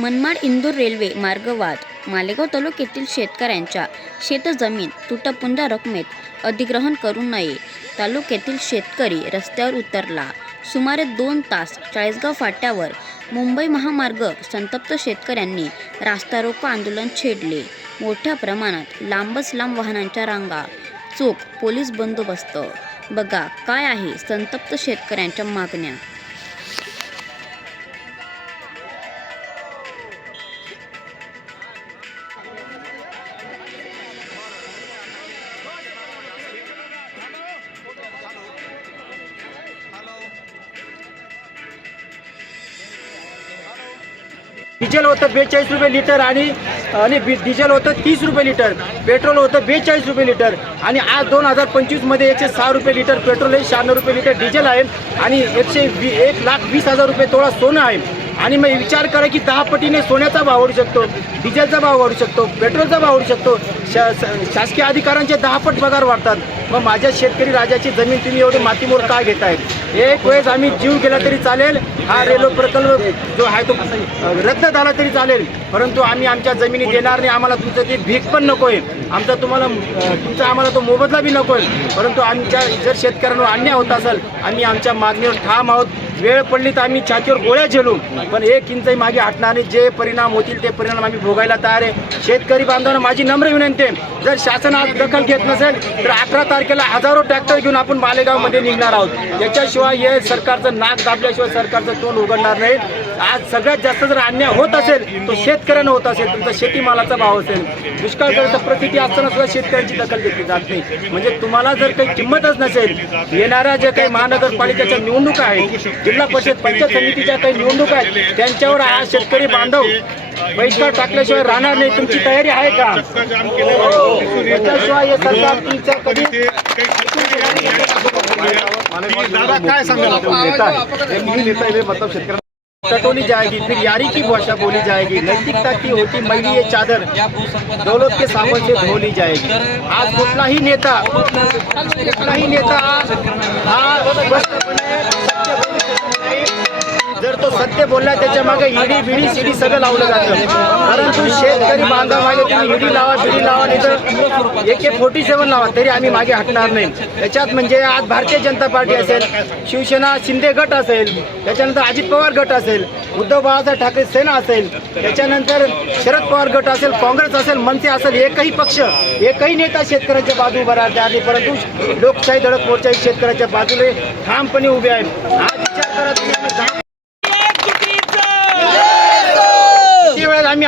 Manmad Indore railway मार्गवाद मालेगाव तालुक्यातील शेतकऱ्यांच्या शेतजमीन तुटपुंजा रकमेत अधिग्रहण करू नये. तालुक्यातील शेतकरी रस्त्यावर उतरला. सुमारे दोन तास चाळीसगाव फाट्यावर मुंबई महामार्ग संतप्त शेतकऱ्यांनी रास्ता रोको आंदोलन छेडले. मोठ्या प्रमाणात लांबच लांब वाहनांच्या रांगा. चोख पोलीस बंदोबस्त. बघा काय आहे संतप्त शेतकऱ्यांच्या मागण्या. डिझेल होतं बेचाळीस रुपये लिटर आणि आणि डिझेल होतं तीस रुपये लिटर पेट्रोल होतं बेचाळीस रुपये लिटर आणि आज दोन हजार पंचवीसमध्ये एकशे सहा रुपये लिटर पेट्रोल आहे शहाण्णव रुपये लिटर डिझेल आहे. आणि एकशे वी एक लाख वीस हजार रुपये तोळा सोनं आहे. आणि मग विचार करा की दहा पटीने सोन्याचा भाव वाढू शकतो डिझेलचा भाव वाढू शकतो पेट्रोलचा भाव वाढू शकतो. शा शासकीय अधिकाऱ्यांचे दहापट पगार वाढतात. मग माझ्या शेतकरी राजाची जमीन तुम्ही एवढी मातीमोर काय घेतायत एक वेळेस आम्ही जीव गेला तरी चालेल. हा रेल्वे प्रकल्प जो आहे तो रद्द झाला तरी चालेल. परंतु आम्ही आमच्या जमिनी देणार नाही. आम्हाला तुमचं ते भीक पण नको आहे आमचा तुम्हाला तुमचा आम्हाला तो मोबदला बी नको आहे परंतु आमच्या जर शेतकऱ्यांवर अन्याय होत असेल आम्ही आमच्या मागणीवर ठाम आहोत. वेळ पडली तर आम्ही छातीवर गोळ्या झेलू पण एक इंचही मागे हटणार नाही. जे परिणाम होतील ते परिणाम आम्ही भोगायला तयार आहे. शेतकरी बांधवांना माझी नम्र विनंती आहे जर शासन आज दखल घेत नसेल तर अकरा तारखेला हजारो ट्रॅक्टर घेऊन आपण मालेगावमध्ये निघणार आहोत. याच्याशिवाय हे सरकारचं नाक दाबल्याशिवाय सरकारचं तोंड उघडणार नाही. आज सगळ्यात जास्त जर अन्याय होत असेल तो शेतकऱ्यांना होत असेल. तुमचा शेतीमालाचा भाव असेल. दुष्काळग्रस्त परिस्थिती असताना सुद्धा शेतकऱ्यांची दखल घेतली जात नाही. म्हणजे तुम्हाला जर काही किंमतच नसेल येणाऱ्या जे काही महानगरपालिकेच्या निवडणुका आहेत जिल्हा परिषद पंचायत समितीच्या काही निवडणुका आहेत त्यांच्यावर हा शेतकरी बांधव बहिष्कार टाकल्याशिवाय राहणार नाही. तुमची तयारी आहे का? त्याच्याशिवाय हे. सरकार तुमचं कधी दादा काय आपण? टटोली जाएगी फिर यारी की भाषा बोली जाएगी नैतिकता की होती मैली ये चादर दौलत के सामन से धो ली जाएगी। आज कुठलाही नेता कुठलाही नेता हा जर तो सत्य बोलला त्याच्यामागे ईडी बिडी सीडी सगळं लावलं जातं. परंतु शेतकरी बांधव मागे तुम्ही ईडी लावा बिडी लावा नाही तर ए के फोर्टी सेवन लावा तरी आम्ही मागे हटणार नाही. त्याच्यात म्हणजे आज भारतीय जनता पार्टी असेल शिवसेना शिंदे गट असेल त्याच्यानंतर अजित पवार गट असेल उद्धव बाळासाहेब ठाकरे सेना असेल त्याच्यानंतर शरद पवार गट असेल काँग्रेस असेल मनसे असेल एकही पक्ष एकही नेता शेतकऱ्यांच्या बाजू उभा राहते आणि परंतु लोकशाही धडक मोर्चा शेतकऱ्याच्या बाजूने ठामपणे उभे आहेत.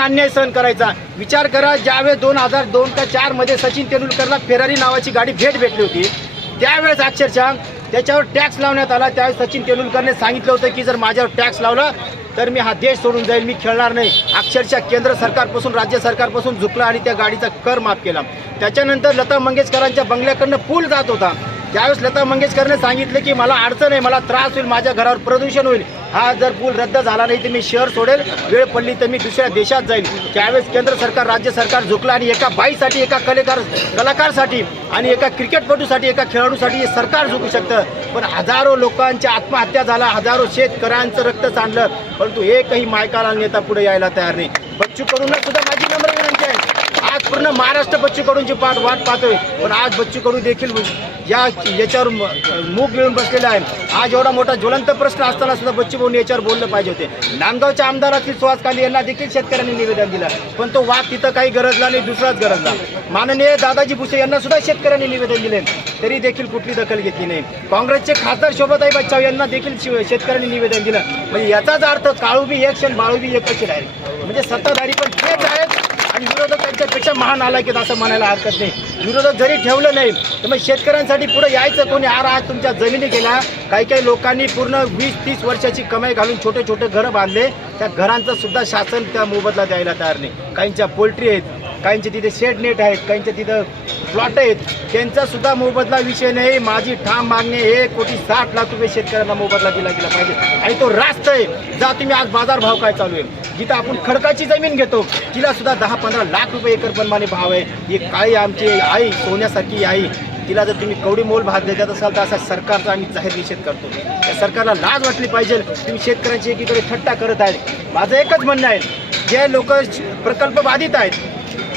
अन्याय सहन करायचा. विचार करा ज्यावेळेस दोन हजार दोन का चारमध्ये सचिन तेंडुलकरला फेरारी नावाची गाडी भेट भेटली होती त्यावेळेस अक्षरशः त्याच्यावर टॅक्स लावण्यात आला. त्यावेळेस सचिन तेंडुलकरने सांगितलं होतं की जर माझ्यावर टॅक्स लावला तर मी हा देश सोडून जाईल मी खेळणार नाही. अक्षरशः केंद्र सरकारपासून राज्य सरकारपासून झुकला आणि त्या गाडीचा कर माफ केला. त्याच्यानंतर लता मंगेशकरांच्या बंगल्याकडनं पूल जात होता. त्यावेळेस लता मंगेशकरने सांगितलं की मला अडचण आहे मला त्रास होईल माझ्या घरावर प्रदूषण होईल. हा जर पूल रद्द झाला नाही तर मी शहर सोडेल वेळ पडली तर मी दुसऱ्या देशात जाईल त्यावेळेस केंद्र सरकार राज्य सरकार झुकलं आणि एका बाईसाठी एका कलेकार कलाकारसाठी आणि एका क्रिकेटपटूसाठी एका खेळाडूसाठी हे सरकार झुकू शकतं. पण हजारो लोकांच्या आत्महत्या झाला हजारो शेतकऱ्यांचं रक्त सांडलं परंतु एकही मायकाला नेता पुढे यायला तयार नाही. बच्चू करूनच सुद्धा माझी नम्र विनंती आहे आज पूर्ण महाराष्ट्र बच्चू कडूंची पाठ वाट पाहतोय पण आज बच्चू कडू देखील या याच्यावर म- मूग मिळून बसलेला आहे आज एवढा मोठा ज्वलंत प्रश्न असताना सुद्धा बच्चू कडून याच्यावर बोललं पाहिजे होते. नांदगावच्या आमदारातील सुहास कांदे यांना देखील शेतकऱ्यांनी निवेदन दिलं. पण तो वाद तिथं काही गरजला नाही दुसराच गरजला. माननीय दादाजी भुसे यांना सुद्धा शेतकऱ्यांनी निवेदन दिले. तरी देखील कुठली दखल घेतली नाही. काँग्रेसचे खासदार शोभाताई बच्चाव यांना देखील शेतकऱ्यांनी निवेदन दिलं. म्हणजे याचाच अर्थ काळूबी एक क्षण बाळूबी एकच आहे म्हणजे सत्ताधारी पण तेच आहे. आणि विरोधक त्यांच्यापेक्षा महान आला की असं म्हणायला हरकत नाही. विरोधक जरी ठेवलं नाही तर मग शेतकऱ्यांसाठी पुढे यायचं कोणी? आर आज तुमच्या जमिनी गेल्या काही काही लोकांनी पूर्ण वीस तीस वर्षाची कमाई घालून छोटे छोटे घरं बांधले. त्या घरांचं सुद्धा शासन त्या मोबदला द्यायला तयार नाही. काहींच्या पोल्ट्री आहेत काहींचे तिथे शेड नेट आहेत काहींच्या तिथं प्लॉट आहेत. त्यांचा सुद्धा मोबदला विषय नाही. माझी ठाम मागणी आहे, कोटी साठ लाख रुपये शेतकऱ्यांना मोबदला दिला गेला पाहिजे. आणि तो रास्त आहे. जा तुम्ही आज बाजार भाव काय चालू आहे? जिथं आपण खडकाची जमीन घेतो तिला सुद्धा दहा पंधरा लाख रुपये एकर प्रमाणे भाव आहे. ही काळी आमची आई सोन्यासारखी आई तिला जर तुम्ही कवडी मोल भात देत असाल तर असा सरकारचा आम्ही जाहीर निषेध करतो. त्या सरकारला लाज वाटली पाहिजे. तुम्ही शेतकऱ्यांची एकीकडे थट्टा करत आहेत. माझं एकच म्हणणं आहे. जे लोक प्रकल्प बाधित आहेत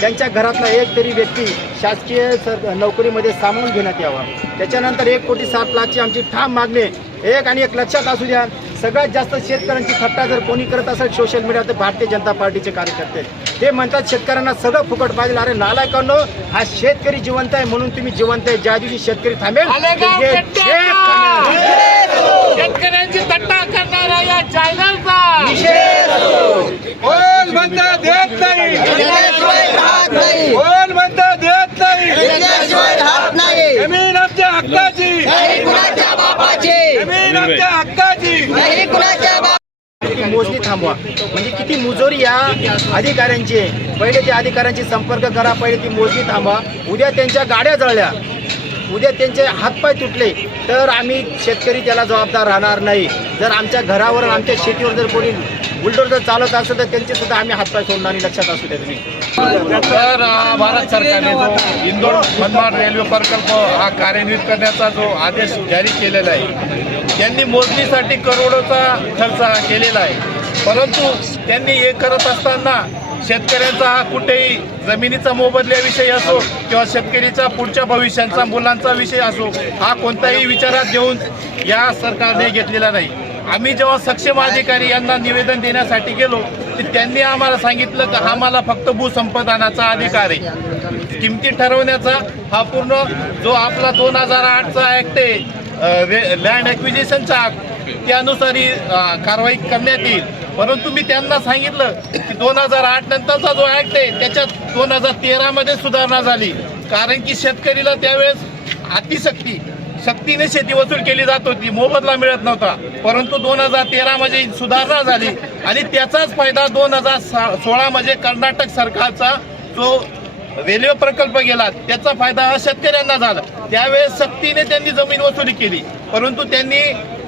त्यांच्या घरातला एक तरी व्यक्ती शासकीय सर नोकरीमध्ये सामावून घेण्यात यावा. त्याच्यानंतर एक कोटी सात लाखची आमची ठाम मागणी. एक आणि एक लक्षात असू द्या सगळ्यात जास्त शेतकऱ्यांची थट्टा जर कोणी करत असेल सोशल मीडिया तर भारतीय जनता पार्टीचे कार्यकर्ते. ते म्हणतात शेतकऱ्यांना सगळं फुकट पाहिजे अरे नालायकांनो हा शेतकरी जिवंत आहे म्हणून तुम्ही जिवंत आहे. ज्या दिवशी शेतकरी थांबेल. शेतकऱ्यांची थट्टा करणाऱ्या या चॅनलचा कोण म्हणतं देत नाही कोण म्हणतं देत नाही? जमीन आमच्या हक्काची. जमीन आमच्या हक्काची. मोजणी थांबवा. म्हणजे किती मुजोरी या अधिकाऱ्यांची आहे. पहिले त्या अधिकाऱ्यांशी संपर्क करा पहिले ती मोजणी थांबवा. उद्या त्यांच्या गाड्या जळल्या. उद्या त्यांचे हातपाय तुटले. तर आम्ही शेतकरी त्याला जबाबदार राहणार नाही. जर आमच्या घरावर आमच्या शेतीवर जर कोणी बुलडोजर चालत असेल तर त्यांचे सुद्धा आम्ही हातपाय सोडणार नाही. लक्षात असू द्या तुम्ही. तर भारत सरकारने जो इंदोर मनमाड रेल्वे प्रकल्प हा कार्यान्वित करण्याचा जो आदेश जारी केलेला आहे त्यांनी मोजणीसाठी करोडोचा खर्च केलेला आहे. परंतु त्यांनी हे करत असताना शेतकऱ्यांचा हा कुठेही जमिनीचा मोबदल्याविषयी असो किंवा शेतकरीचा पुढच्या भविष्यांचा मुलांचा विषय असो हा कोणताही विचारात घेऊन या सरकारने घेतलेला नाही. आम्ही जेव्हा सक्षम अधिकारी यांना निवेदन देण्यासाठी गेलो तर त्यांनी आम्हाला सांगितलं की आम्हाला फक्त भूसंपादनाचा अधिकार आहे. किमती ठरवण्याचा हा पूर्ण जो आपला दोन हजार आठचा ॲक्ट आहे लँड ॲक्विजिशनचा ॲक्ट त्यानुसार ही कारवाई करण्यात येईल. परंतु मी त्यांना सांगितलं की दोन हजार आठ नंतरचा जो ऍक्ट आहे त्याच्यात दोन हजार तेरामध्ये सुधारणा झाली. कारण की शेतकरीला त्यावेळेस अतिशक्ती सक्तीने शेती वसूल केली जात होती. मोबदला मिळत नव्हता. परंतु दोन हजार तेरा मध्ये सुधारणा झाली आणि त्याचाच फायदा दोन हजार सोळा मध्ये कर्नाटक सरकारचा जो रेल्वे प्रकल्प गेला त्याचा फायदा हा शेतकऱ्यांना झाला. त्यावेळेस सक्तीने त्यांनी जमीन वसुली केली. परंतु त्यांनी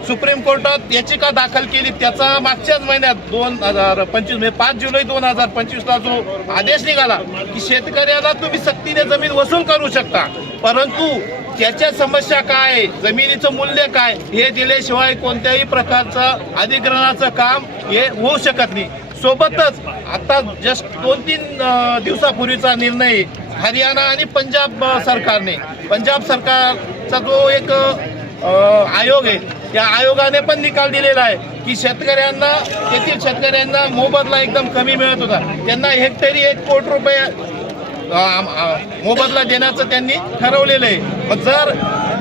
सुप्रीम कोर्टात याचिका दाखल केली. त्याचा मागच्याच महिन्यात दोन हजार पंचवीस म्हणजे पाच जुलै दोन हजार पंचवीसला जो आदेश निघाला की शेतकऱ्याला तुम्ही सक्तीने जमीन वसूल करू शकता. परंतु त्याच्या समस्या काय? आहे जमिनीचं मूल्य काय? हे दिल्याशिवाय कोणत्याही प्रकारचं अधिग्रहणाचं काम हे होऊ शकत नाही. सोबतच आता जस्ट दोन तीन दिवसापूर्वीचा निर्णय हरियाणा आणि पंजाब सरकारने. पंजाब सरकारचा जो एक आयोग आहे त्या आयोगाने पण निकाल दिलेला आहे की शेतकऱ्यांना तेथील शेतकऱ्यांना मोबदला एकदम कमी मिळत होता. त्यांना हेक्टरी एक कोटी रुपये मोबदला देण्याचं त्यांनी ठरवलेलं आहे. पण जर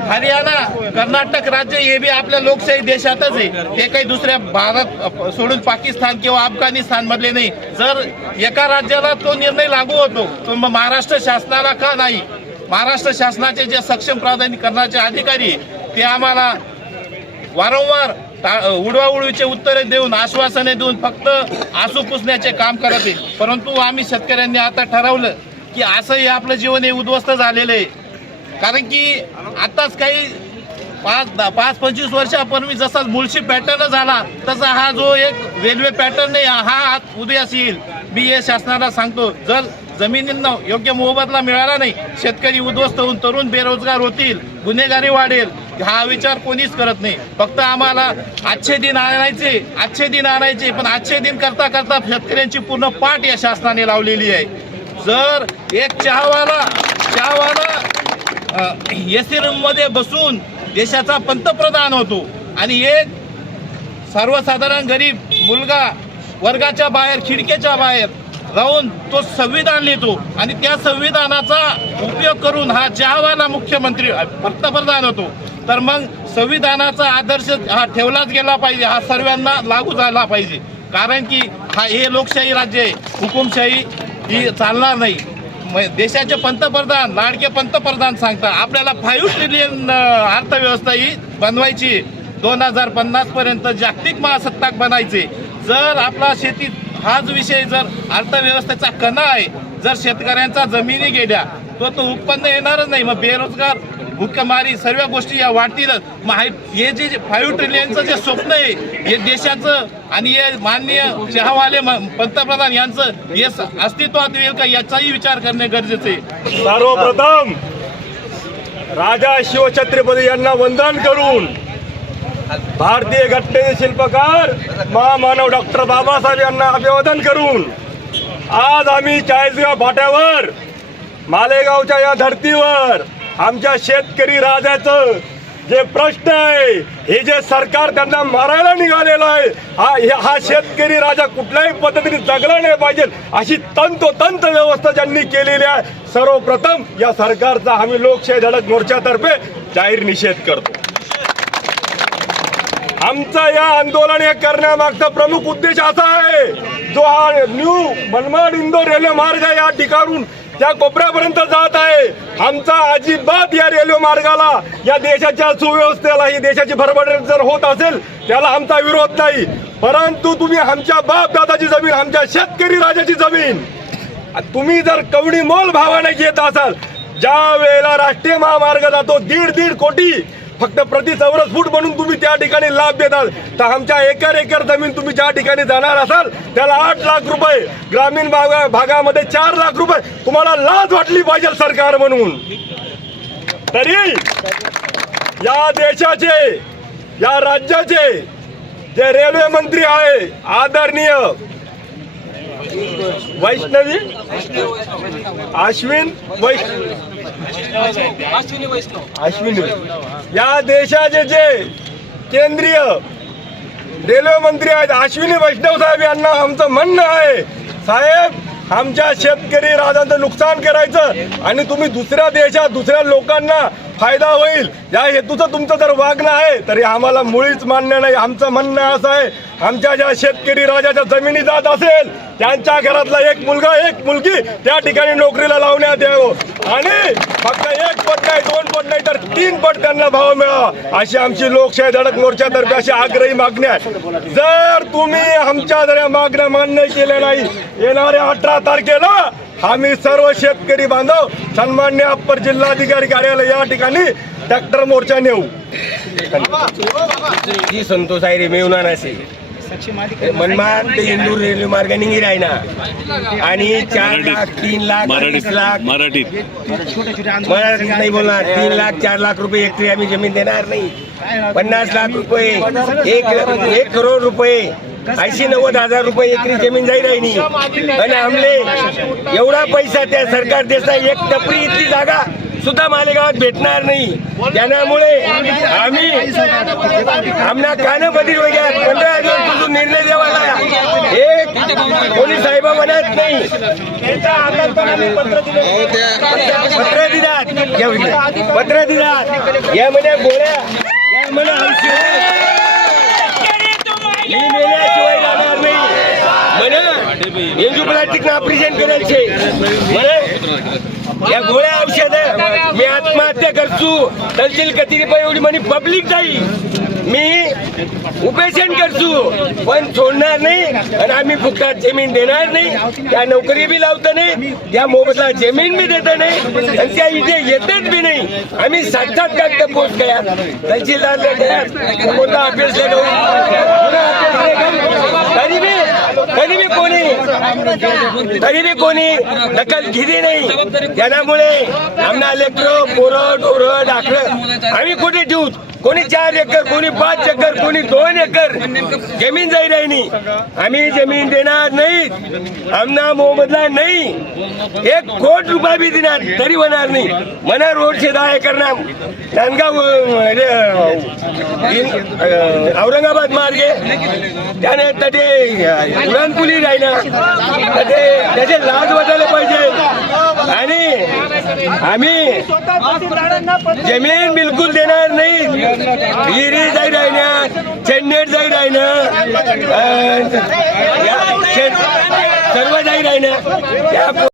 हरियाणा कर्नाटक राज्य हे बी आपल्या लोकशाही देशातच आहे ते काही दुसऱ्या भारत सोडून पाकिस्तान किंवा अफगाणिस्तान मधले नाही. जर एका राज्याला तो निर्णय लागू होतो तर मग महाराष्ट्र शासनाला का नाही? महाराष्ट्र शासनाचे जे सक्षम प्राधान्यकरणाचे अधिकारी आहे, ते आम्हाला वारंवार उडवाउडवीचे उत्तरे देऊन आश्वासने देऊन फक्त आसू पुसण्याचे काम करत आहे परंतु आम्ही शेतकऱ्यांनी आता ठरवलं की असंही आपलं जीवन हे उद्ध्वस्त झालेलं आहे. कारण की आताच काही पाच दहा- पाच पंचवीस वर्षापूर्वी जसा मुळशी पॅटर्न झाला तसा हा जो एक रेल्वे पॅटर्न आहे हा आत उदयास येईल. मी हे शासनाला सांगतो जर जमिनींना योग्य मोबदला मिळाला नाही शेतकरी उद्ध्वस्त होऊन तरुण बेरोजगार होतील गुन्हेगारी वाढेल हा विचार कोणीच करत नाही. फक्त आम्हाला आजचे दिन आणायचे आजचे दिन आणायचे पण आजचे दिन करता करता शेतकऱ्यांची पूर्ण पाठ या शासनाने लावलेली आहे. जर एक चहावाला चहावाला एसी सी रूममध्ये बसून देशाचा पंतप्रधान होतो आणि एक सर्वसाधारण गरीब मुलगा वर्गाच्या बाहेर खिडकेच्या बाहेर राहून तो संविधान लिहितो आणि त्या संविधानाचा उपयोग करून हा चहावाला मुख्यमंत्री पंतप्रधान होतो. तर मग संविधानाचा आदर्श हा ठेवलाच गेला पाहिजे हा सर्वांना लागू झाला पाहिजे. कारण की हा हे लोकशाही राज्य आहे हुकुमशाही ही चालणार नाही. देशाचे पंतप्रधान लाडके पंतप्रधान सांगता आपल्याला फाईव्ह ट्रिलियन अर्थव्यवस्था ही बनवायची दोन हजार पन्नास पर्यंत जागतिक महासत्ताक बनायचे. जर आपला शेतीत हाच विषय जर अर्थव्यवस्थेचा कणा आहे जर शेतकऱ्यांचा जमिनी गेल्या तो तो उत्पन्न येणारच नाही. मग बेरोजगार भुकमारी सर्व गोष्टी या वाढतीलच मग हे जे फाईव्ह ट्रिलियनचं जे स्वप्न आहे हे देशाचं आणि हे माननीय चहावाले म- पंतप्रधान यांचं हे अस्तित्वात येईल का याचाही विचार करणे गरजेचे आहे. सर्वप्रथम राजा शिवछत्रपती यांना वंदन करून भारतीय घटनेचे शिल्पकार महामानव डॉक्टर बाबासाहेब यांना अभिवादन करून आज आम्ही चाळीसगाव फाट्यावर मालेगावच्या या धर्तीवर आमच्या शेतकरी राजाचं जे प्रश्न आहे हे जे सरकार त्यांना मारायला निघालेलं आहे हा हा शेतकरी राजा कुठल्याही पद्धतीने जगला नाही पाहिजे अशी तंतोतंत व्यवस्था ज्यांनी केलेली आहे सर्वप्रथम या सरकारचा आम्ही लोकशाही धडक मोर्चातर्फे जाहीर निषेध करतो. आमचा या आंदोलन हे करण्यामागचा प्रमुख उद्देश असा आहे जो हा न्यू मनमाड इंदोर रेल्वे मार्ग या ठिकाणून त्या कोपऱ्यापर्यंत जात आहे आमचा अजिबात या रेल्वे मार्गाला या देशाच्या सुव्यवस्थेला ही देशाची भरभराट जर होत असेल त्याला आमचा विरोध नाही. परंतु तुम्ही आमच्या बाप दादाची जमीन आमच्या शेतकरी राजाची जमीन तुम्ही जर कवडी मोल भावाने घेत असाल ज्या वेळेला राष्ट्रीय महामार्ग जातो दीड दीड कोटी फक्त प्रति चौरस फूट म्हणून तुम्ही त्या ठिकाणी लाभ देताल तर आमच्या एकर एकर जमीन तुम्ही ज्या ठिकाणी जाणार असाल त्याला आठ लाख रुपये ग्रामीण भागा भागामध्ये चार लाख रुपये तुम्हाला लाज वाटली पाहिजे सरकार म्हणून. तरी या देशाचे या राज्याचे जे रेल्वे मंत्री आहे आदरणीय वैष्णवी अश्विन वैष्णव अश्विनी या देशाचे जे केंद्रीय रेल्वे मंत्री आहेत अश्विनी वैष्णव साहेब यांना आमचं म्हणणं आहे साहेब आमच्या शेतकरी राजांचं नुकसान करायचं आणि तुम्ही दुसऱ्या देशात दुसऱ्या लोकांना फायदा होईल. या हेतूचं तुमचं जर वागणं आहे तरी आम्हाला मुळीच मान्य नाही. आमचं म्हणणं असं आहे आमच्या ज्या शेतकरी राजाच्या जमिनी जात असेल त्यांच्या घरातला एक मुलगा एक मुलगी त्या ठिकाणी नोकरीला लावण्यात यावं. आणि फक्त एक पट नाही दोन पट नाही तर तीन पट त्यांना भाव मिळावा. अशी आमची लोकशाही धडक मोर्चातर्फे अशी आग्रही मागणी आहे. जर तुम्ही आमच्या जर मागण्या मान्य केल्या नाही येणाऱ्या अठरा तारखेला आम्ही सर्व शेतकरी बांधव सन्मान्य अप्पर जिल्हाधिकारी कार्यालय या ठिकाणी ट्रॅक्टर मोर्चा नेऊ. जी संतोष आहे रे मेवना नसे मनमाड ते इंदूर रेल्वे मार्गाने ही राहिना. आणि चार लाख तीन लाख लाख. मराठीत. मराठीत नाही बोलणार. तीन लाख चार लाख रुपये एकरी आम्ही जमीन देणार नाही. पन्नास लाख रुपये एक एक करोड रुपये. ऐंशी नव्वद हजार रुपये एकरी जमीन जाई राहिनी आणि आमले एवढा पैसा त्या सरकार देसा एक टपरी इतकी जागा सुद्धा मालेगावात भेटणार नाही. त्यामुळे आम्ही आमना कान बदल वगैरे पंधरा दिवस निर्णय द्यावा लागला. हे कोणी साहेब म्हणत नाही. पत्र दिलं. पत्र दिलात. पत्र दिलात. या म्हणे गोळ्या. या म्हणे औषध मी मेल्याशिवाय जाणार नाही म्हणे एन्जिओप्लास्टिक ऑपरेशन करायचे या गोळ्या औषध मी आत्महत्या करतो. तहसील कधी रुपये एवढी म्हणे पब्लिक जाई मी उपेशन करतो. पण सोडणार नाही आणि आम्ही फुकटात जमीन देणार नाही. त्या नोकरी बी लावत नाही. त्या मोबदला जमीन बी देत नाही. आणि त्या इथे येतच बी नाही. आम्ही साक्षात कागद पोस्ट कया तहसीलदार कोणता अभ्यास तरी बी तरी मी कोणी तरी मी कोणी दखल घेतली नाही. त्यामुळे आमना लेकरं पोरं डोरं डाकरं आम्ही कुठे ठेवू? कोणी चार एकर कोणी पाच एकर कोणी दोन एकर जमीन जाई राहिनी आम्ही जमीन देणार नाही. आमना मोबदला नाही. एक कोट रुपया बी देणार तरी होणार नाही. मना रोडशे दहा एकर ना नांदगाव औरंगाबाद मार्गे. त्याने तटे उडानपुली राहिना तटे त्याचे लाज वाटायला पाहिजे. आणि आम्ही जमीन बिलकुल देणार नाही. विहिरी जाई राहिल्या चेन्नेट जाई राहिलं सर्व जाई राहिना